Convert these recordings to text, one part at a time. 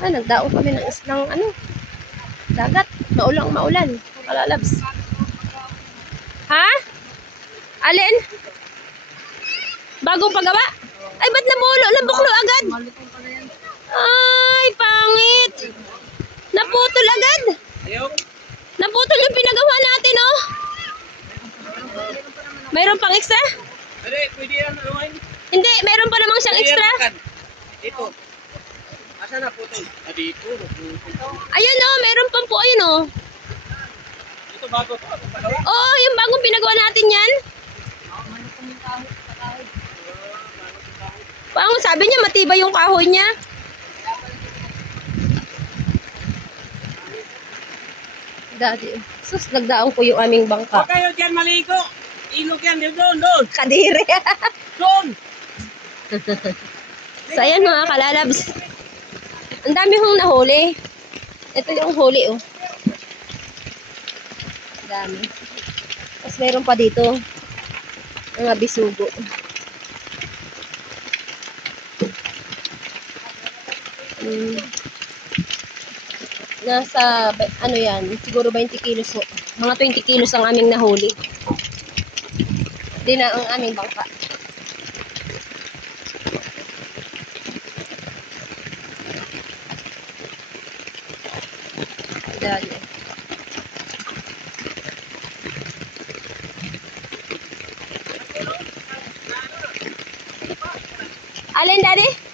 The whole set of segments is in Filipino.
Nagdaong kami ng ano, dagat. Maulan. Kalalabs. Ha? Alin? Bagong pagawa? Ay, ba't nabuklo agad? Ay, pangit. Naputol agad. Naputol yung pinagawa natin, oh. Mayroon pang extra? Pwede yan, Hindi, mayroon pa namang siyang extra. Dito. Asa na putol? Dito. Ayun, oh, mayroon pang po, ayun, oh. Ito bago to. Oo, yung bagong pinagawa natin yan. Parang sabi niya, matibay yung kahoy niya. Dati, sus, nagdaong ko yung aming bangka. Huwag kayo dyan maligo. Ilog yan. Doon. Kadiri. Doon. So, ayan mga kalalabs. Ang dami hong nahuli. Ito yung huli, oh. Dami. Tapos meron pa dito. Mga bisugo. Nasa, ano yan, siguro 20 kilos ho. Mga 20 kilos ang aming nahuli. Hindi na ang aming bangka. Dali. Alin, Daddy?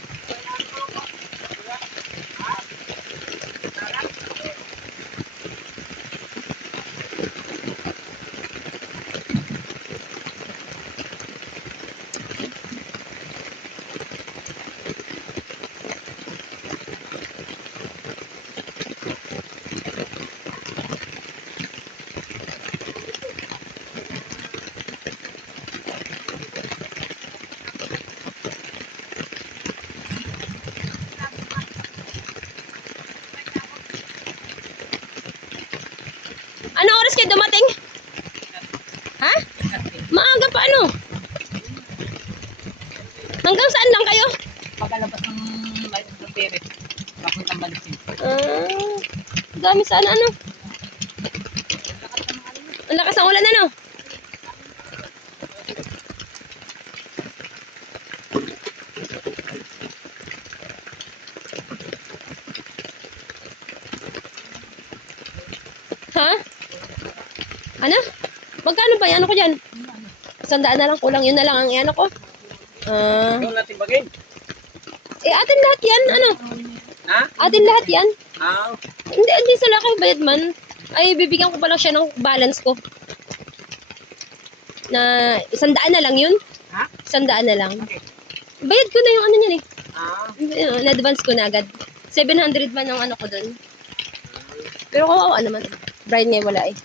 Anong oras kayo dumating? Ha? Maaga pa ano? Hanggang saan lang kayo? Pagkalabas ng Peret. Papuntang Balisin. Dami sana ano? Ang lakas ng ulan ano? Ha? Ano? Magkano ba yan? Ano ko dyan? 100 na lang, kulang. Yun na lang ang ano ko. Doon natin bagay. Atin lahat yan. Ano? Ha? Atin lahat yan. Hindi sila kayo bayad man. Ay, bibigyan ko pa lang siya ng balance ko. Na 100 na lang yun. Ha? 100 na lang. Okay. Bayad ko na yung ano niyan eh. Na-advance ko na agad. 700 man ang ano ko dun. Pero kawawa naman. Bride niya wala eh.